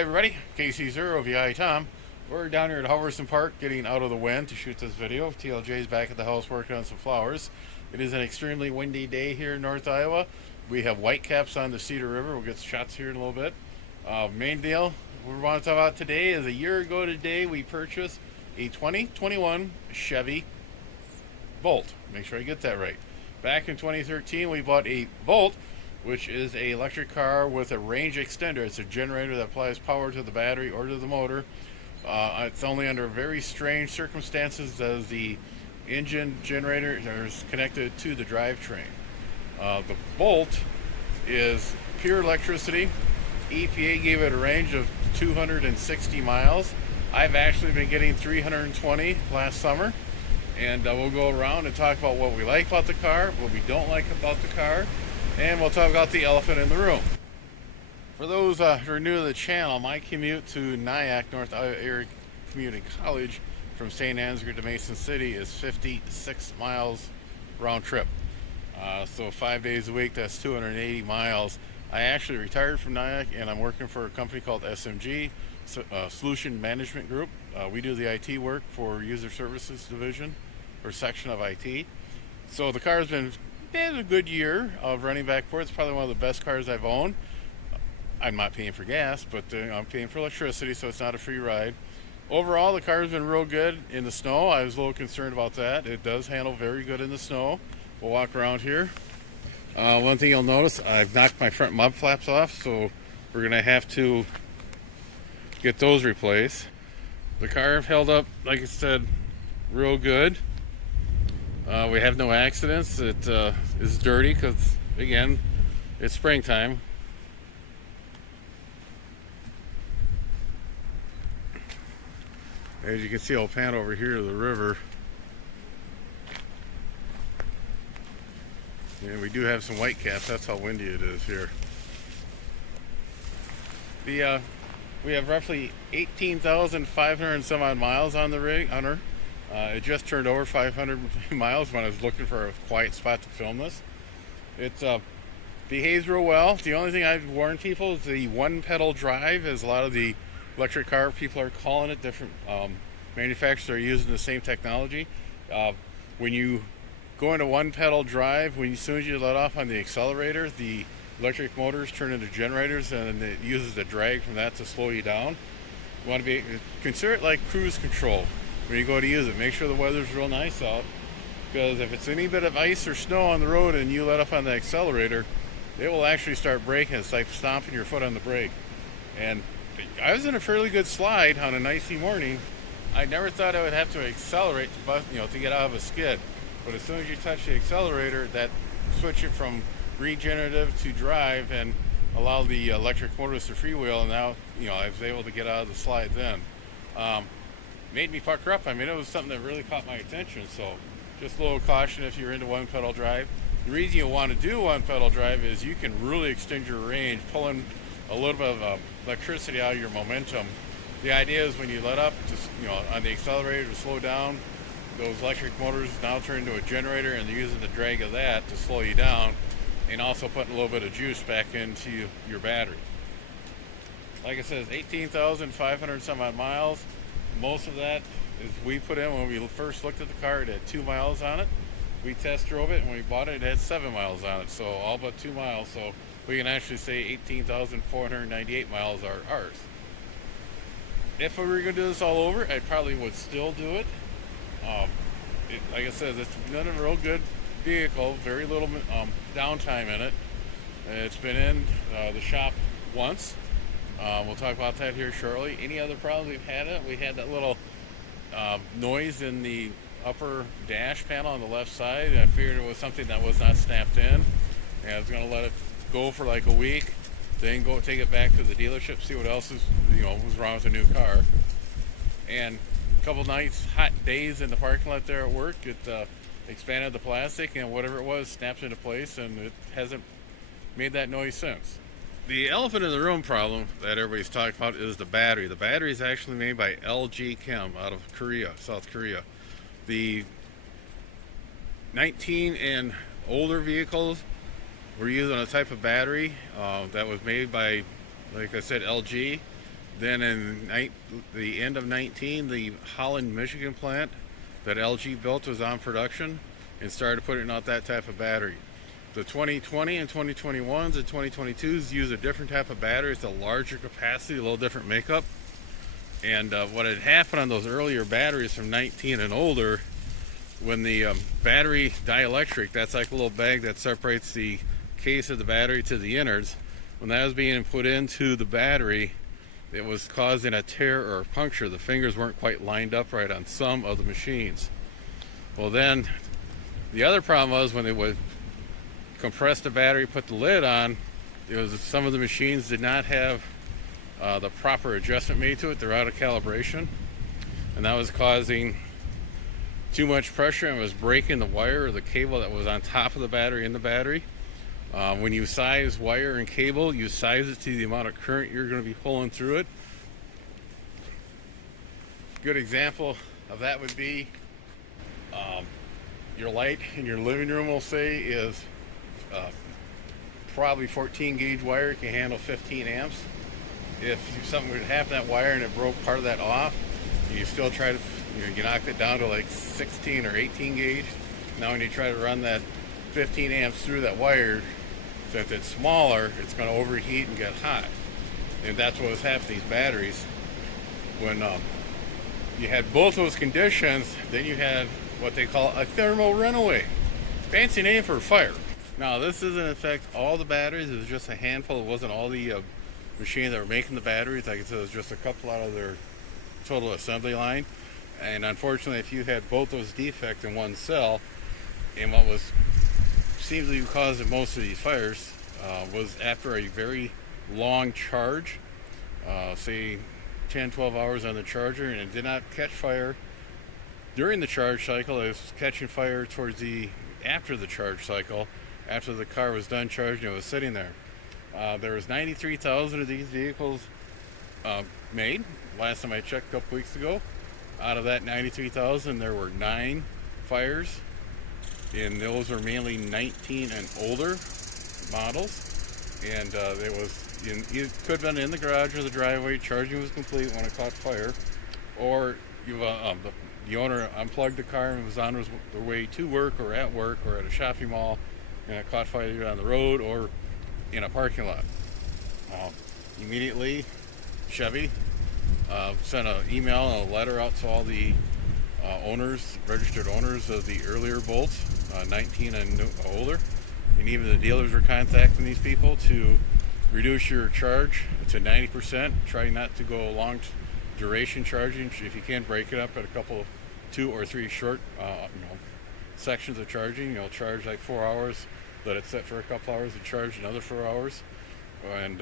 everybody, KC0VI Tom. We're down here at Hoverson Park getting out of the wind to shoot this video. TLJ's back at the house working on some flowers. It is an extremely windy day here in North Iowa. We have whitecaps on the Cedar River. We'll get shots here in a little bit. Main deal we want to talk about today is a year ago today we purchased a 2021 Chevy Bolt. Make sure I get that right. Back in 2013 we bought a Bolt, which is an electric car with a range extender. It's a generator that applies power to the battery or to the motor. It's only under very strange circumstances does the engine generator is connected to the drivetrain. The Bolt is pure electricity. EPA gave it a range of 260 miles. I've actually been getting 320 last summer. And we'll go around and talk about what we like about the car, what we don't like about the car, and we'll talk about the elephant in the room. For those who are new to the channel, my commute to Nyack, North Iowa Area Community College from St. Ansgar to Mason City is 56 miles round trip. So 5 days a week, that's 280 miles. I actually retired from Nyack and I'm working for a company called SMG, Solution Management Group. We do the IT work for User Services Division or section of IT. So the car's been a good year of running back and forth. It's probably one of the best cars I've owned. I'm not paying for gas, but I'm paying for electricity, so it's not a free ride. Overall, the car's been real good in the snow. I was a little concerned about that. It does handle very good in the snow. We'll walk around here. One thing you'll notice, I've knocked my front mud flaps off, so we're going to have to get those replaced. The car held up, like I said, real good. We have no accidents. It is dirty because, again, it's springtime. As you can see, I'll pan over here to the river. And we do have some whitecaps. That's how windy it is here. We have roughly 18,500 and some odd miles on the rig on her. It just turned over 500 miles when I was looking for a quiet spot to film this. It behaves real well. The only thing I've warned people is the one pedal drive, as a lot of the electric car people are calling it. Different manufacturers are using the same technology. When you go into one pedal drive, as soon as you let off on the accelerator, the electric motors turn into generators and it uses the drag from that to slow you down. You want to consider it like cruise control when you go to use it. Make sure the weather's real nice out, because if it's any bit of ice or snow on the road and you let off on the accelerator, it will actually start braking. It's like stomping your foot on the brake. And I was in a fairly good slide on a nicey morning. I never thought I would have to accelerate to get out of a skid. But as soon as you touch the accelerator, that switch it from regenerative to drive and allow the electric motors to freewheel, and now I was able to get out of the slide then. Made me pucker up. I mean, it was something that really caught my attention. So just a little caution if you're into one pedal drive. The reason you want to do one pedal drive is you can really extend your range, pulling a little bit of electricity out of your momentum. The idea is when you let up, just on the accelerator to slow down, those electric motors now turn into a generator, and they're using the drag of that to slow you down, and also putting a little bit of juice back into your battery. Like I said, it's 18,500 some odd miles. Most of that is we put in when we first looked at the car. It had 2 miles on it. We test drove it, and when we bought it, it had 7 miles on it, so all but 2 miles. So we can actually say 18,498 miles are ours. If we were going to do this all over, I probably would still do it. Like I said, it's been a real good vehicle, very little downtime in it. It's been in the shop once. We'll talk about that here shortly. Any other problems we've had it? We had that little noise in the upper dash panel on the left side. I figured it was something that was not snapped in. And I was going to let it go for like a week, then go take it back to the dealership, see what else is was wrong with the new car. And a couple nights, hot days in the parking lot there at work, it expanded the plastic, and whatever it was snapped into place, and it hasn't made that noise since. The elephant in the room problem that everybody's talking about is the battery. The battery is actually made by LG Chem out of Korea, South Korea. The 19 and older vehicles were using a type of battery that was made by, like I said, LG. Then in the end of 19, the Holland, Michigan plant that LG built was on production and started putting out that type of battery. The 2020 and 2021s and 2022s use a different type of battery. It's a larger capacity, a little different makeup. And what had happened on those earlier batteries from 19 and older, when the battery dielectric, that's like a little bag that separates the case of the battery to the innards, when that was being put into the battery, it was causing a tear or a puncture. The fingers weren't quite lined up right on some of the machines. Well, then the other problem was when they would compress the battery, put the lid on, it was some of the machines did not have the proper adjustment made to it. They're out of calibration, and that was causing too much pressure and was breaking the wire or the cable that was on top of the battery in the battery. When you size wire and cable, you size it to the amount of current you're going to be pulling through it. Good example of that would be your light in your living room, we'll say, is probably 14 gauge wire. It can handle 15 amps. If something would happen to that wire and it broke part of that off, you still try to, you knocked it down to like 16 or 18 gauge. Now when you try to run that 15 amps through that wire, since it's smaller, it's going to overheat and get hot. And that's what was happening to these batteries. When you had both those conditions, then you had what they call a thermal runaway. Fancy name for a fire. Now this doesn't affect all the batteries. It was just a handful. It wasn't all the machines that were making the batteries. Like I said, it was just a couple out of their total assembly line. And unfortunately, if you had both those defects in one cell, and what was seems to be causing most of these fires was after a very long charge, say 10-12 hours on the charger, and it did not catch fire during the charge cycle. It was catching fire towards after the charge cycle, after the car was done charging. It was sitting there. There was 93,000 of these vehicles made. Last time I checked a couple weeks ago. Out of that 93,000, there were 9 fires, and those were mainly 19 and older models. And it could have been in the garage or the driveway. Charging was complete when it caught fire, or the owner unplugged the car and was on their way to work or at a shopping mall, and it caught fire either on the road or in a parking lot. Immediately, Chevy sent an email and a letter out to all the registered owners of the earlier Bolts, 19 and older, and even the dealers were contacting these people to reduce your charge to 90%. Try not to go long duration charging. If you can, break it up at a couple, 2 or 3 short sections of charging. You'll charge like 4 hours, let it sit for a couple hours, and charge another 4 hours, and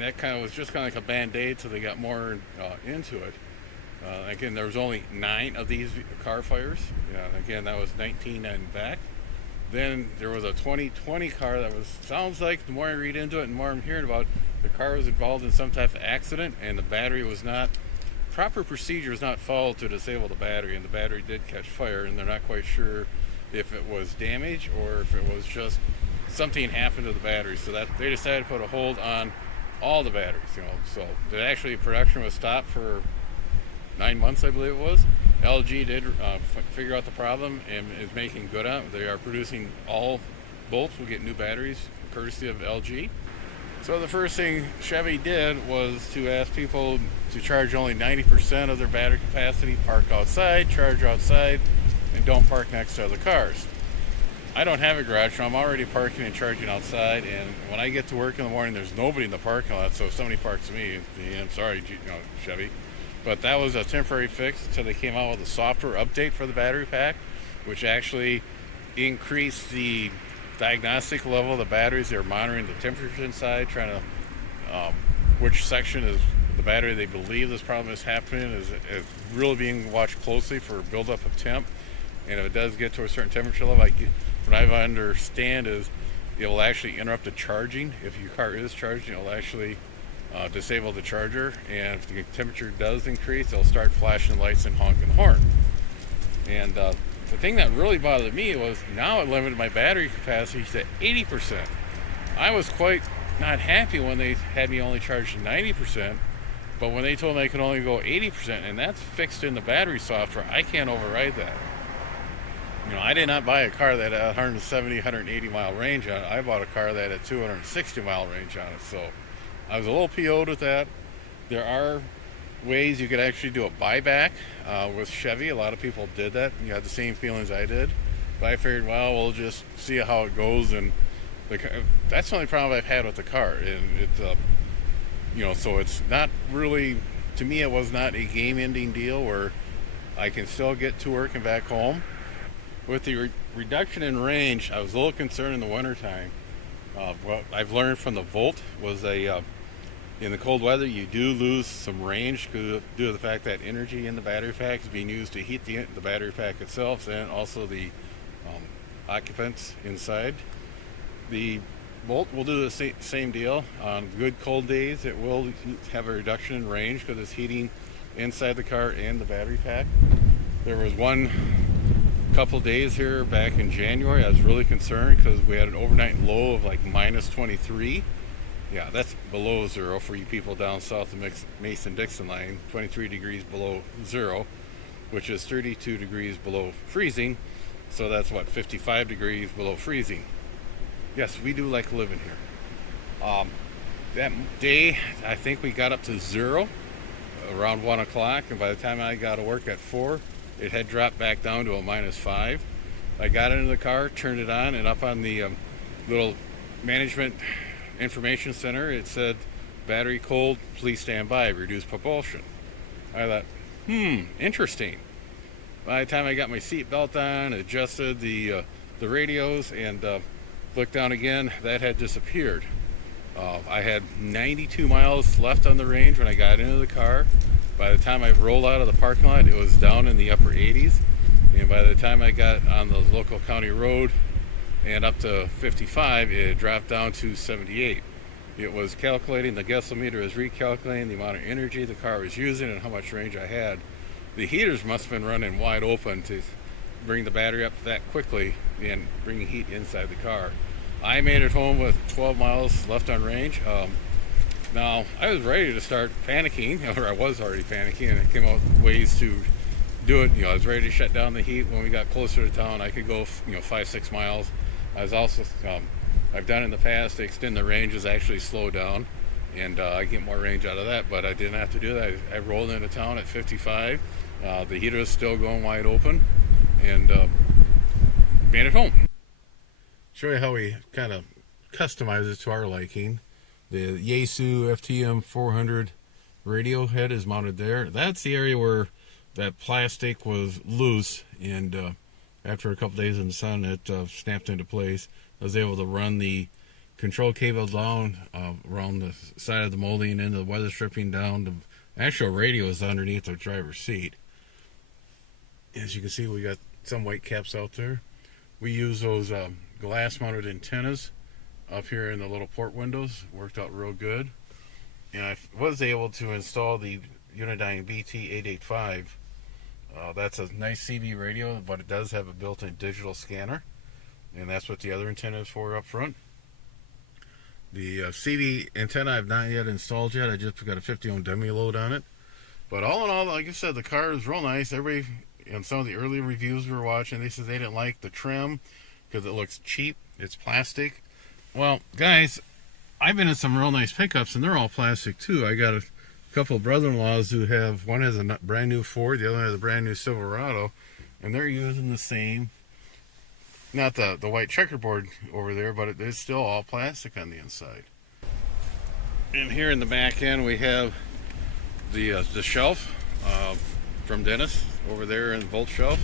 that kind of was just kind of like a band-aid till they got more into it. Again, there was only 9 of these car fires. Again, that was 19 and back. Then there was a 2020 car that sounds like, the more I read into it and the more I'm hearing about, the car was involved in some type of accident, and the battery was not, proper procedure was not followed to disable the battery, and the battery did catch fire, and they're not quite sure if it was damage or if it was just something happened to the battery. So that they decided to put a hold on all the batteries, so that actually production was stopped for 9 months, I believe it was. LG did figure out the problem and is making good on it. They are producing all Bolts will get new batteries courtesy of LG. So the first thing Chevy did was to ask people to charge only 90% of their battery capacity, park outside, charge outside, and don't park next to other cars. I don't have a garage, so I'm already parking and charging outside, and when I get to work in the morning, there's nobody in the parking lot, so if somebody parks me, I'm sorry, Chevy. But that was a temporary fix until they came out with a software update for the battery pack, which actually increased the diagnostic level of the batteries. They're monitoring the temperature inside, trying to which section is the battery they believe this problem is happening is really being watched closely for buildup of temp. And if it does get to a certain temperature level, what I understand is it will actually interrupt the charging. If your car is charging, it will actually disable the charger, and if the temperature does increase, it'll start flashing lights and honking the horn. And the thing that really bothered me was now it limited my battery capacity to 80%. I was quite not happy when they had me only charged 90%, but when they told me I could only go 80%, and that's fixed in the battery software, I can't override that. You know, I did not buy a car that had 170, 180 mile range on it. I bought a car that had 260 mile range on it. So I was a little PO'd with that. There are ways you could actually do a buyback with Chevy. A lot of people did that. You had the same feelings I did. But I figured, well, we'll just see how it goes. And that's the only problem I've had with the car. And it's, you know, so it's not really, to me, it was not a game-ending deal where I can still get to work and back home. With the reduction in range, I was a little concerned in the wintertime. What I've learned from the Volt was in the cold weather, you do lose some range due to the fact that energy in the battery pack is being used to heat the battery pack itself and also the occupants inside. The Volt will do the same deal. On good cold days, it will have a reduction in range because it's heating inside the car and the battery pack. There was one couple days here back in January I was really concerned because we had an overnight low of like minus 23. Yeah, that's below zero for you people down south of Mason-Dixon line. 23 degrees below zero, which is 32 degrees below freezing. So that's what, 55 degrees below freezing. Yes, we do like living here. That day I think we got up to zero around 1 o'clock, and by the time I got to work at 4, it had dropped back down to a minus 5. I got into the car, turned it on, and up on the little management information center, it said, battery cold, please stand by, reduce propulsion. I thought, interesting. By the time I got my seat belt on, adjusted the radios, and looked down again, that had disappeared. I had 92 miles left on the range when I got into the car. By the time I rolled out of the parking lot, it was down in the upper 80s. And by the time I got on the local county road and up to 55, it dropped down to 78. It was calculating, the gasometer was recalculating the amount of energy the car was using and how much range I had. The heaters must have been running wide open to bring the battery up that quickly and bring heat inside the car. I made it home with 12 miles left on range. Now, I was ready to start panicking, or I was already panicking, and I came up with ways to do it. You know, I was ready to shut down the heat. When we got closer to town, I could go, 5-6 miles. I was also, I've done in the past, to extend the range is actually slow down, and I get more range out of that, but I didn't have to do that. I rolled into town at 55. The heater is still going wide open, and made it home. Show you how we kind of customize it to our liking. The Yaesu FTM 400 radio head is mounted there. That's the area where that plastic was loose, and after a couple days in the sun, it snapped into place. I was able to run the control cable down around the side of the molding into the weather stripping down. The actual radio is underneath the driver's seat. As you can see, we got some white caps out there. We use those glass-mounted antennas up here in the little port windows. Worked out real good. And I was able to install the Unidyne BT885. That's a nice CB radio, but it does have a built-in digital scanner, and that's what the other antenna is for up front. The CB antenna I've not yet installed yet. I just got a 50 ohm dummy load on it. But all in all, like I said, the car is real nice. Everybody, in some of the early reviews we were watching, they said they didn't like the trim because it looks cheap. It's plastic. Well, guys, I've been in some real nice pickups, and they're all plastic too. I got a couple of brother-in-laws who have, one has a brand new Ford, the other has a brand new Silverado, and they're using the same, not the white checkerboard over there, but it's still all plastic on the inside. And here in the back end, we have the shelf from Dennis over there in the Bolt shelf,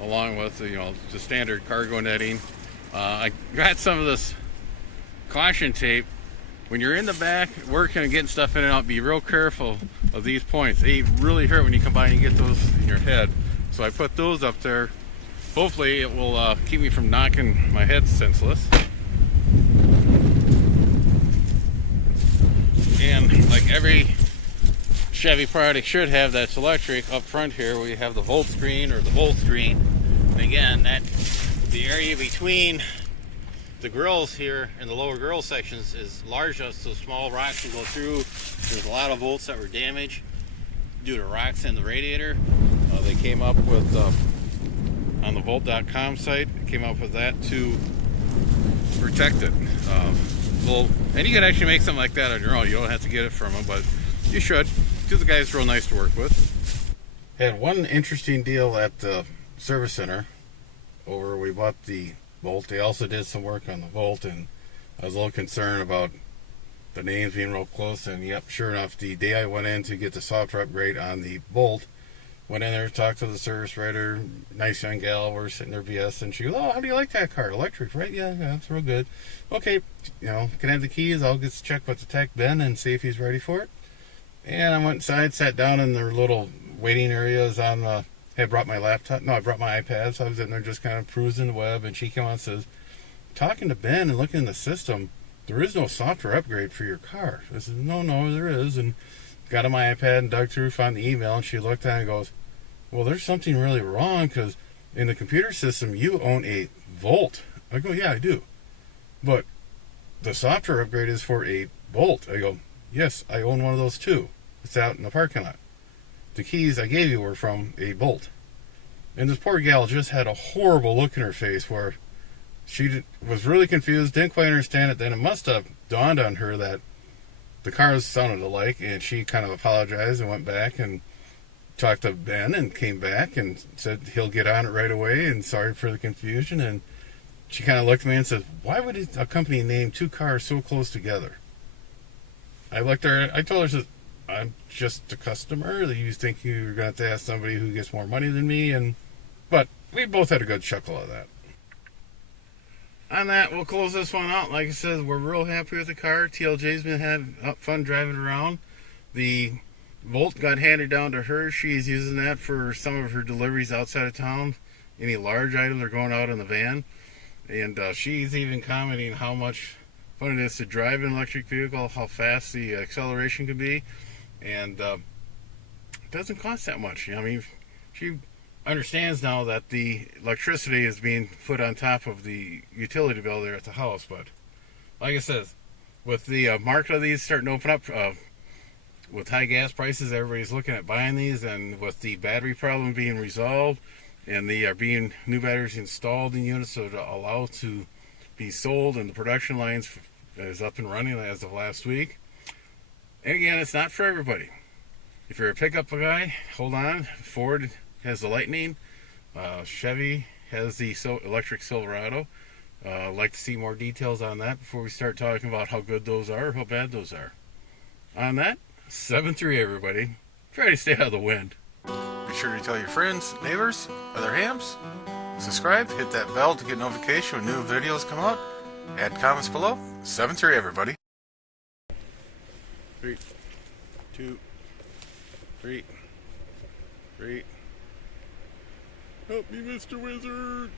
along with the standard cargo netting. I got some of this caution tape. When you're in the back working and getting stuff in and out, be real careful of these points. They really hurt when you come by and get those in your head. So I put those up there. Hopefully it will keep me from knocking my head senseless. And like every Chevy product should have, that's electric, up front here we have the Volt screen or the Volt screen. And again, that the area between the grills here in the lower grill sections is large enough so small rocks can go through. There's a lot of bolts that were damaged due to rocks in the radiator. They came up with on the Bolt.com site, came up with that to protect it. And you can actually make something like that on your own. You don't have to get it from them, but you should, because the guy's real nice to work with. Had one interesting deal at the service center over we bought the Bolt. They also did some work on the Bolt, and I was a little concerned about the names being real close. And yep, sure enough, the day I went in to get the software upgrade on the Bolt, went in there, talked to the service writer, nice young gal. We're sitting there BS, and she goes, "Oh, how do you like that car? Electric, right? Yeah, it's real good. Okay, can I have the keys? I'll get to check with the tech Ben and see if he's ready for it." And I went inside, sat down in their little waiting areas on the. I brought my laptop. No, I brought my iPad, so I was in there just kind of perusing the web. And she came on and says, "Talking to Ben and looking in the system, there is no software upgrade for your car." I said, "No, there is." And got on my iPad and dug through, found the email, and she looked at it and goes, "Well, there's something really wrong because in the computer system you own a Volt." I go, "Yeah, I do. But the software upgrade is for a Bolt." I go, "Yes, I own one of those too. It's out in the parking lot. The keys I gave you were from a Bolt." And this poor gal just had a horrible look in her face where she was really confused, didn't quite understand it. Then it must have dawned on her that the cars sounded alike, and she kind of apologized and went back and talked to Ben and came back and said he'll get on it right away and sorry for the confusion. And she kind of looked at me and said, "Why would a company name two cars so close together?" I looked at her, I told her, "I'm just a customer. You think you're going to have to ask somebody who gets more money than me?" But we both had a good chuckle of that. On that, we'll close this one out. Like I said, we're real happy with the car. TLJ's been having fun driving around. The Volt got handed down to her. She's using that for some of her deliveries outside of town. Any large items are going out in the van. And she's even commenting how much fun it is to drive an electric vehicle, how fast the acceleration can be. And it doesn't cost that much. I mean, she understands now that the electricity is being put on top of the utility bill there at the house. But like I said, with the market of these starting to open up, with high gas prices, everybody's looking at buying these. And with the battery problem being resolved, and the being new batteries installed in units so to allow to be sold, and the production lines is up and running as of last week. And again, it's not for everybody. If you're a pickup guy, hold on. Ford has the Lightning. Chevy has the electric Silverado. I'd like to see more details on that before we start talking about how good those are or how bad those are. On that, 7-3 everybody. Try to stay out of the wind. Be sure to tell your friends, neighbors, other hams. Subscribe, hit that bell to get notification when new videos come out. Add comments below. 7-3 everybody. 3, 2, 3. Help me, Mr. Wizard.